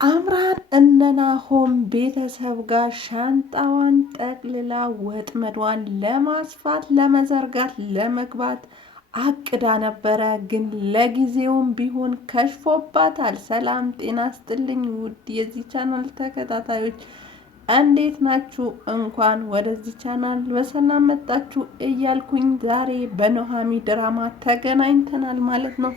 አምራን እነናሆም ቤተሰብ ጋር ሻንጣዋን ጠቅልላ ወጥመዷን ለማስፋት ለመዘርጋት ለመግባት አቅዳ ነበረ። ግን ለጊዜውም ቢሆን ከሽፎባታል። ሰላም ጤና ስጥልኝ ውድ የዚህ ቻናል ተከታታዮች እንዴት ናችሁ? እንኳን ወደዚህ ቻናል በሰላም መጣችሁ እያልኩኝ ዛሬ በኑሃሚ ድራማ ተገናኝተናል ማለት ነው።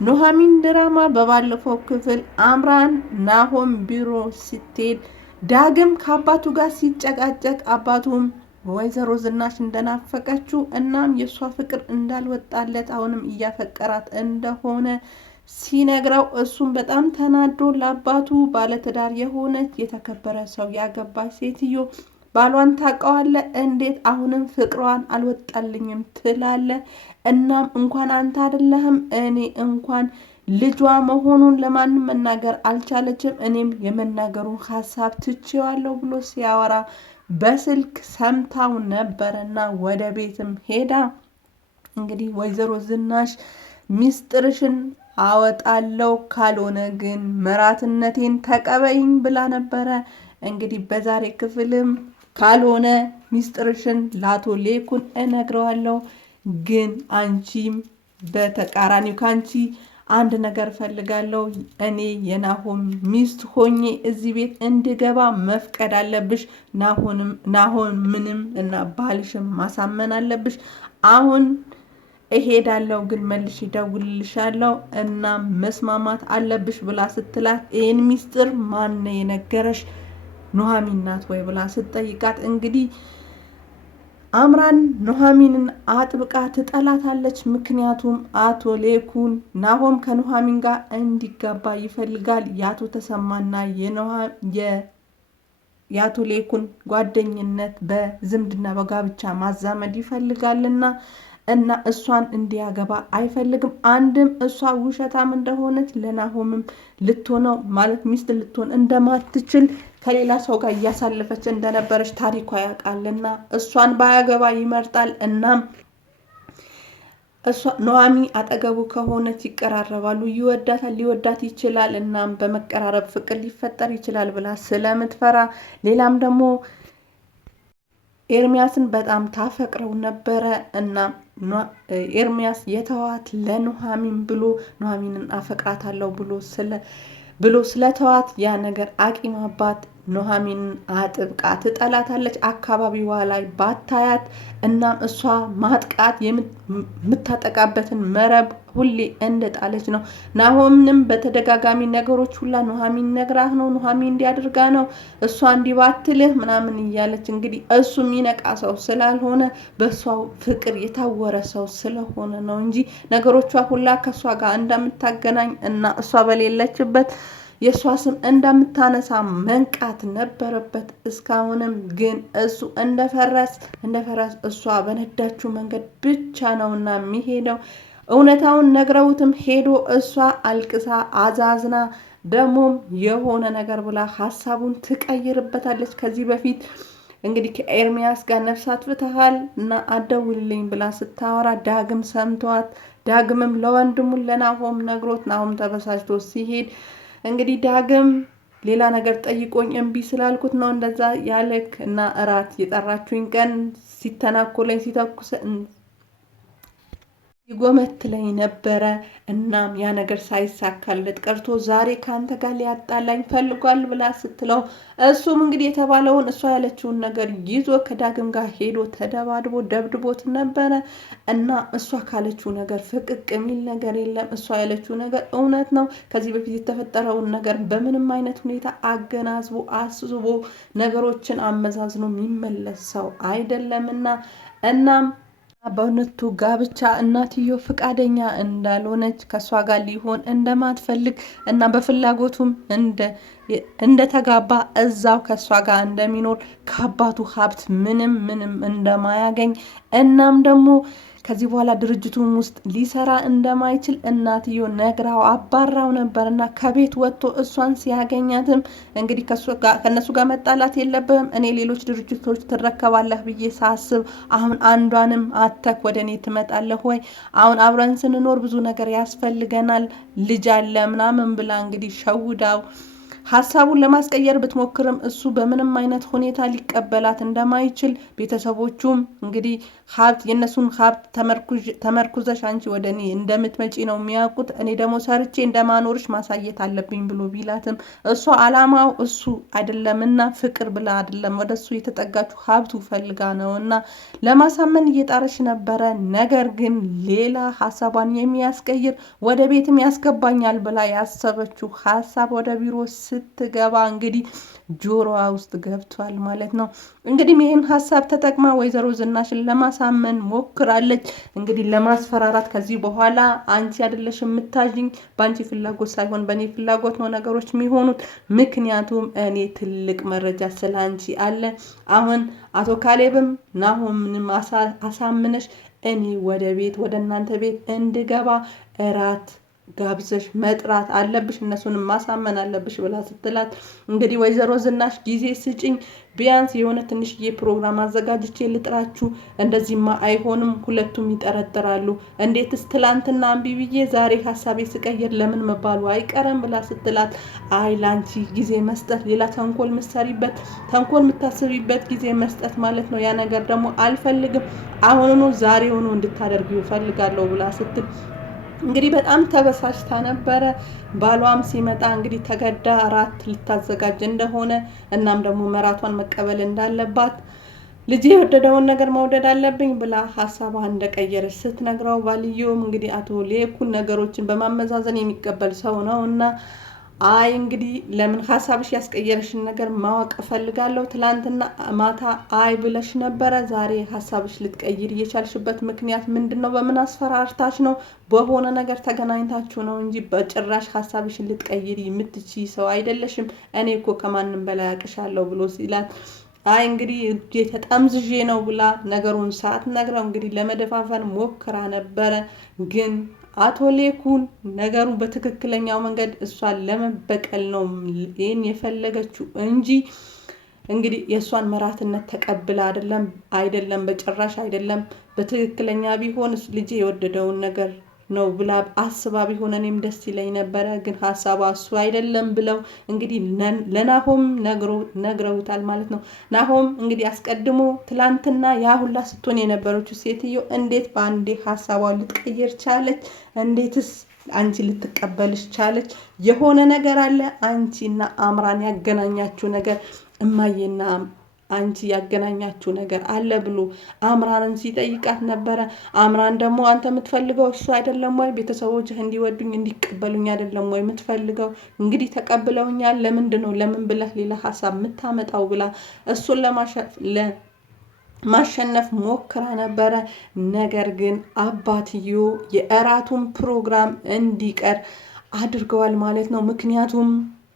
ኑሃሚን ድራማ በባለፈው ክፍል አምራን ናሆም ቢሮ ስትሄድ ዳግም ከአባቱ ጋር ሲጨቃጨቅ አባቱም ወይዘሮ ዝናሽ እንደናፈቀችው እናም የእሷ ፍቅር እንዳልወጣለት አሁንም እያፈቀራት እንደሆነ ሲነግረው እሱም በጣም ተናዶ ለአባቱ ባለትዳር የሆነች የተከበረ ሰው ያገባች ሴትዮ ባሏን ታውቀዋለህ? እንዴት አሁንም ፍቅሯን አልወጣልኝም ትላለህ? እናም እንኳን አንተ አይደለህም እኔ እንኳን ልጇ መሆኑን ለማንም መናገር አልቻለችም። እኔም የመናገሩን ሀሳብ ትቼዋለሁ ብሎ ሲያወራ በስልክ ሰምታው ነበረና ወደ ቤትም ሄዳ እንግዲህ ወይዘሮ ዝናሽ ሚስጥርሽን አወጣለሁ ካልሆነ ግን መራትነቴን ተቀበይኝ ብላ ነበረ። እንግዲህ በዛሬ ክፍልም ካልሆነ ሚስጥርሽን ላቶ ሌኩን እነግረዋለሁ፣ ግን አንቺም በተቃራኒው ካንቺ አንድ ነገር ፈልጋለሁ። እኔ የናሆም ሚስት ሆኜ እዚህ ቤት እንድገባ መፍቀድ አለብሽ። ናሆምንም እና ባልሽም ማሳመን አለብሽ። አሁን እሄዳለሁ፣ ግን መልሽ እደውልልሻለሁ እና መስማማት አለብሽ ብላ ስትላት ይህን ሚስጥር ማን የነገረሽ ኑሃሚን ናት ወይ ብላ ስትጠይቃት እንግዲህ አምራን ኑሃሚንን አጥብቃ ትጠላታለች። ምክንያቱም አቶ ሌኩን ናሆም ከኑሃሚን ጋር እንዲጋባ ይፈልጋል። የአቶ ተሰማና የአቶ ሌኩን ጓደኝነት በዝምድና በጋብቻ ማዛመድ ይፈልጋልና እና እሷን እንዲያገባ አይፈልግም። አንድም እሷ ውሸታም እንደሆነች ለናሆምም ልትሆነው ማለት ሚስት ልትሆን እንደማትችል ከሌላ ሰው ጋር እያሳለፈች እንደነበረች ታሪኳ ያውቃልና እሷን ባያገባ ይመርጣል። እናም እሷ ኑሃሚ አጠገቡ ከሆነች ይቀራረባሉ፣ ይወዳታል፣ ሊወዳት ይችላል። እናም በመቀራረብ ፍቅር ሊፈጠር ይችላል ብላ ስለምትፈራ ሌላም ደግሞ ኤርሚያስን በጣም ታፈቅረው ነበረ እና ኤርሚያስ የተዋት ለኑሃሚን ብሎ ኑሃሚንን አፈቅራታለሁ ብሎ ስለተዋት ያ ነገር አቂማባት ኑሃሚንን አጥብቃ ትጠላታለች። አካባቢዋ ላይ ባታያት እናም እሷ ማጥቃት የምታጠቃበትን መረብ ሁሌ እንደጣለች ነው። ናሆምንም በተደጋጋሚ ነገሮች ሁላ ኑሃሚን ነግራህ ነው፣ ኑሃሚን እንዲያደርጋ ነው፣ እሷ እንዲባትልህ ምናምን እያለች እንግዲህ እሱ የሚነቃ ሰው ስላልሆነ በእሷ ፍቅር የታወረ ሰው ስለሆነ ነው እንጂ ነገሮቿ ሁላ ከእሷ ጋር እንደምታገናኝ እና እሷ በሌለችበት የእሷ ስም እንደምታነሳ መንቃት ነበረበት። እስካሁንም ግን እሱ እንደፈረስ እሷ በነዳችው መንገድ ብቻ ነውና የሚሄደው። እውነታውን ነግረውትም ሄዶ እሷ አልቅሳ አዛዝና ደግሞም የሆነ ነገር ብላ ሀሳቡን ትቀይርበታለች። ከዚህ በፊት እንግዲህ ከኤርሚያስ ጋር ነፍስ አጥፍተሃል እና አደውልልኝ ብላ ስታወራ ዳግም ሰምቷት ዳግምም ለወንድሙን ለናሆም ነግሮት ናሆም ተበሳጭቶ ሲሄድ እንግዲህ ዳግም ሌላ ነገር ጠይቆኝ እምቢ ስላልኩት ነው እንደዛ ያለክ እና እራት የጠራችሁኝ ቀን ሲተናኮለኝ ሲተኩስ ይጎመትለኝ ነበረ። እናም ያ ነገር ሳይሳካለት ቀርቶ ዛሬ ካንተ ጋር ሊያጣላኝ ፈልጓል ብላ ስትለው እሱም እንግዲህ የተባለውን እሷ ያለችውን ነገር ይዞ ከዳግም ጋር ሄዶ ተደባድቦ ደብድቦት ነበረ እና እሷ ካለችው ነገር ፍቅቅ የሚል ነገር የለም። እሷ ያለችው ነገር እውነት ነው። ከዚህ በፊት የተፈጠረውን ነገር በምንም አይነት ሁኔታ አገናዝቦ አስቦ ነገሮችን አመዛዝኖ የሚመለስ ሰው አይደለምና እናም በእውነቱ ጋብቻ እናትዮ ፍቃደኛ እንዳልሆነች ከእሷ ጋር ሊሆን እንደማትፈልግ እና በፍላጎቱም እንደተጋባ እዛው ከእሷ ጋር እንደሚኖር ከአባቱ ሀብት ምንም እንደማያገኝ እናም ደግሞ ከዚህ በኋላ ድርጅቱም ውስጥ ሊሰራ እንደማይችል እናትዮ ነግራው አባራው ነበር እና ከቤት ወጥቶ እሷን ሲያገኛትም እንግዲህ ከነሱ ጋር መጣላት የለብህም እኔ ሌሎች ድርጅቶች ትረከባለህ ብዬ ሳስብ አሁን አንዷንም አተክ ወደ እኔ ትመጣለህ ወይ? አሁን አብረን ስንኖር ብዙ ነገር ያስፈልገናል፣ ልጅ አለ ምናምን ብላ እንግዲህ ሸውዳው ሀሳቡን ለማስቀየር ብትሞክርም እሱ በምንም አይነት ሁኔታ ሊቀበላት እንደማይችል ቤተሰቦቹም እንግዲህ ሀብት የእነሱን ሀብት ተመርኩዘሽ አንቺ ወደ እኔ እንደምትመጪ ነው የሚያውቁት፣ እኔ ደግሞ ሰርቼ እንደማኖርሽ ማሳየት አለብኝ ብሎ ቢላትም እሷ አላማው እሱ አይደለምና ፍቅር ብላ አይደለም ወደ እሱ የተጠጋችው ሀብቱ ፈልጋ ነው እና ለማሳመን እየጣረች ነበረ። ነገር ግን ሌላ ሀሳቧን የሚያስቀይር ወደ ቤትም ያስገባኛል ብላ ያሰበችው ሀሳብ ወደ ቢሮ ስትገባ እንግዲህ ጆሮዋ ውስጥ ገብቷል ማለት ነው። እንግዲህ ይህን ሀሳብ ተጠቅማ ወይዘሮ ዝናሽን ለማሳመን ሞክራለች። እንግዲህ ለማስፈራራት ከዚህ በኋላ አንቺ አይደለሽ የምታዥኝ፣ በአንቺ ፍላጎት ሳይሆን በእኔ ፍላጎት ነው ነገሮች የሚሆኑት፣ ምክንያቱም እኔ ትልቅ መረጃ ስለ አንቺ አለ። አሁን አቶ ካሌብም ናሆምንም አሳምነሽ እኔ ወደ እናንተ ቤት እንድገባ እራት ጋብዘሽ መጥራት አለብሽ፣ እነሱንም ማሳመን አለብሽ ብላ ስትላት እንግዲህ ወይዘሮ ዝናሽ ጊዜ ስጭኝ፣ ቢያንስ የሆነ ትንሽዬ ፕሮግራም አዘጋጅቼ ልጥራችሁ፣ እንደዚህማ አይሆንም፣ ሁለቱም ይጠረጥራሉ፣ እንዴትስ ትላንትና እምቢ ብዬ ዛሬ ሀሳቤ ስቀይር ለምን መባሉ አይቀርም ብላ ስትላት አይ ላንቺ ጊዜ መስጠት፣ ሌላ ተንኮል ምትሰሪበት ተንኮል የምታስቢበት ጊዜ መስጠት ማለት ነው። ያ ነገር ደግሞ አልፈልግም፣ አሁኑኑ ዛሬውኑ እንድታደርጊው እፈልጋለሁ ብላ ስትል እንግዲህ በጣም ተበሳጭታ ነበረ። ባሏም ሲመጣ እንግዲህ ተገዳ እራት ልታዘጋጅ እንደሆነ እናም ደግሞ መራቷን መቀበል እንዳለባት ልጅ የወደደውን ነገር መውደድ አለብኝ ብላ ሀሳቧን እንደቀየረች ስትነግረው ባልየውም እንግዲህ አቶ ሌኩን ነገሮችን በማመዛዘን የሚቀበል ሰው ነው እና አይ እንግዲህ ለምን ሀሳብሽ ያስቀየረሽን ነገር ማወቅ እፈልጋለሁ። ትላንትና ማታ አይ ብለሽ ነበረ፣ ዛሬ ሀሳብሽ ልትቀይር እየቻልሽበት ምክንያት ምንድን ነው? በምን አስፈራርታች ነው? በሆነ ነገር ተገናኝታችሁ ነው እንጂ በጭራሽ ሀሳብሽን ልትቀይር የምትችይ ሰው አይደለሽም። እኔ እኮ ከማንም በላይ አቅሻለሁ ብሎ ሲላት አይ እንግዲህ ተጠምዝዤ ነው ብላ ነገሩን ሳትነግረው እንግዲህ ለመደፋፈን ሞክራ ነበረ ግን አቶ ሌኩን ነገሩ በትክክለኛው መንገድ እሷን ለመበቀል ነው ይህን የፈለገችው እንጂ እንግዲህ የእሷን መራትነት ተቀብላ አይደለም በጭራሽ አይደለም። በትክክለኛ ቢሆን ልጄ የወደደውን ነገር ነው ብላ አስባ ቢሆን እኔም ደስ ይለኝ ነበረ። ግን ሀሳቧ እሱ አይደለም ብለው እንግዲህ ለናሆም ነግረውታል ማለት ነው። ናሆም እንግዲህ አስቀድሞ ትላንትና ያ ሁላ ስትሆን የነበረችው ሴትዮ እንዴት በአንዴ ሀሳቧን ልትቀይር ቻለች? እንዴትስ አንቺ ልትቀበልሽ ቻለች? የሆነ ነገር አለ፣ አንቺና አምራን ያገናኛችሁ ነገር፣ እማዬና አንቺ ያገናኛችሁ ነገር አለ ብሎ አምራንን ሲጠይቃት ነበረ። አምራን ደግሞ አንተ የምትፈልገው እሱ አይደለም ወይ? ቤተሰቦችህ እንዲወዱኝ እንዲቀበሉኝ አይደለም ወይ የምትፈልገው? እንግዲህ ተቀብለውኛል፣ ለምንድን ነው ለምን ብለህ ሌላ ሀሳብ የምታመጣው ብላ እሱን ለማሸነፍ ሞክራ ነበረ። ነገር ግን አባትዮ የእራቱን ፕሮግራም እንዲቀር አድርገዋል ማለት ነው። ምክንያቱም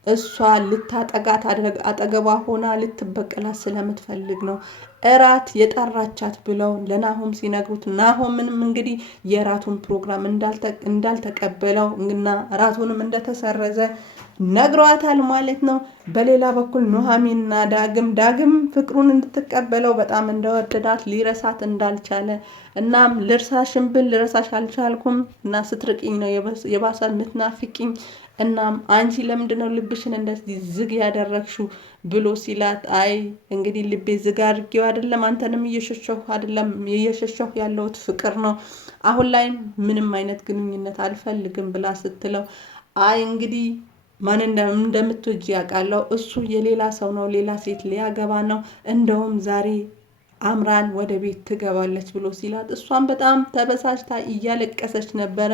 እሷ ልታጠጋት አጠገቧ ሆና ልትበቀላት ስለምትፈልግ ነው እራት የጠራቻት ብለው ለናሆም ሲነግሩት ናሆምንም እንግዲህ የራቱን ፕሮግራም እንዳልተቀበለው እና ራቱንም እንደተሰረዘ ነግሯታል ማለት ነው። በሌላ በኩል ኑሐሚንና ዳግም ፍቅሩን እንድትቀበለው በጣም እንደወደዳት ሊረሳት እንዳልቻለ እናም ልርሳሽን ብል ልረሳሽ አልቻልኩም እና ስትርቅኝ ነው የባሰ ምትናፍቂኝ እናም አንቺ ለምንድነው ልብሽን እንደዚህ ዝግ ያደረግሽው ብሎ ሲላት አይ እንግዲህ ልቤ ዝግ አድርጌው አይደለም አንተንም እየሸሸሁ ያለሁት ፍቅር ነው። አሁን ላይ ምንም አይነት ግንኙነት አልፈልግም ብላ ስትለው አይ እንግዲህ ማን እንደምትወጂ ያውቃለሁ፣ እሱ የሌላ ሰው ነው፣ ሌላ ሴት ሊያገባ ነው፣ እንደውም ዛሬ አምራን ወደ ቤት ትገባለች ብሎ ሲላት እሷን በጣም ተበሳጭታ እያለቀሰች ነበረ።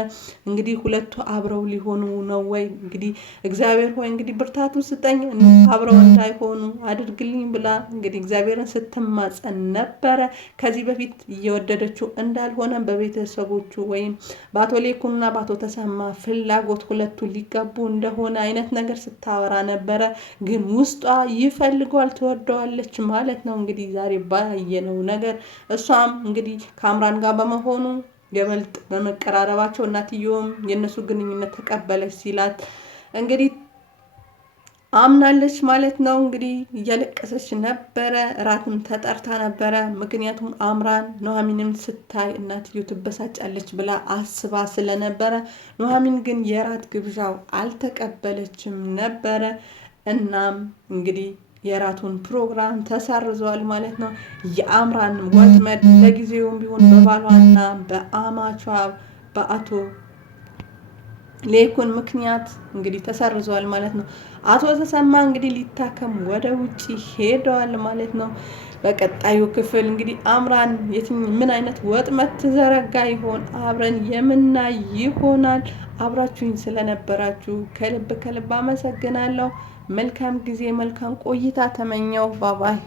እንግዲህ ሁለቱ አብረው ሊሆኑ ነው ወይ? እንግዲህ እግዚአብሔር ሆይ እንግዲህ ብርታቱ ስጠኝ አብረው እንዳይሆኑ አድርግልኝ ብላ እንግዲህ እግዚአብሔርን ስትማጸን ነበረ። ከዚህ በፊት እየወደደችው እንዳልሆነ በቤተሰቦቹ ወይም በአቶ ሌኩና በአቶ ተሰማ ፍላጎት ሁለቱ ሊጋቡ እንደሆነ አይነት ነገር ስታወራ ነበረ። ግን ውስጧ ይፈልገዋል፣ ትወደዋለች ማለት ነው። እንግዲህ ዛሬ ነው ነገር እሷም እንግዲህ ከአምራን ጋር በመሆኑ የበልጥ በመቀራረባቸው እናትየውም የነሱ ግንኙነት ተቀበለች ሲላት እንግዲህ አምናለች ማለት ነው። እንግዲህ እያለቀሰች ነበረ። እራትም ተጠርታ ነበረ። ምክንያቱም አምራን ኑሐሚንን ስታይ እናትየው ትበሳጫለች ብላ አስባ ስለነበረ ኑሐሚን ግን የራት ግብዣው አልተቀበለችም ነበረ። እናም እንግዲህ የራቱን ፕሮግራም ተሰርዟል ማለት ነው። የአምራን ወጥመድ ለጊዜውም ቢሆን በባሏና በአማቿ በአቶ ሌኩን ምክንያት እንግዲህ ተሰርዟል ማለት ነው። አቶ ተሰማ እንግዲህ ሊታከም ወደ ውጪ ሄደዋል ማለት ነው። በቀጣዩ ክፍል እንግዲህ አምራን ምን አይነት ወጥመድ ትዘረጋ ይሆን አብረን የምናይ ይሆናል። አብራችሁኝ ስለነበራችሁ ከልብ አመሰግናለሁ። መልካም ጊዜ መልካም ቆይታ ተመኘው። ባባይ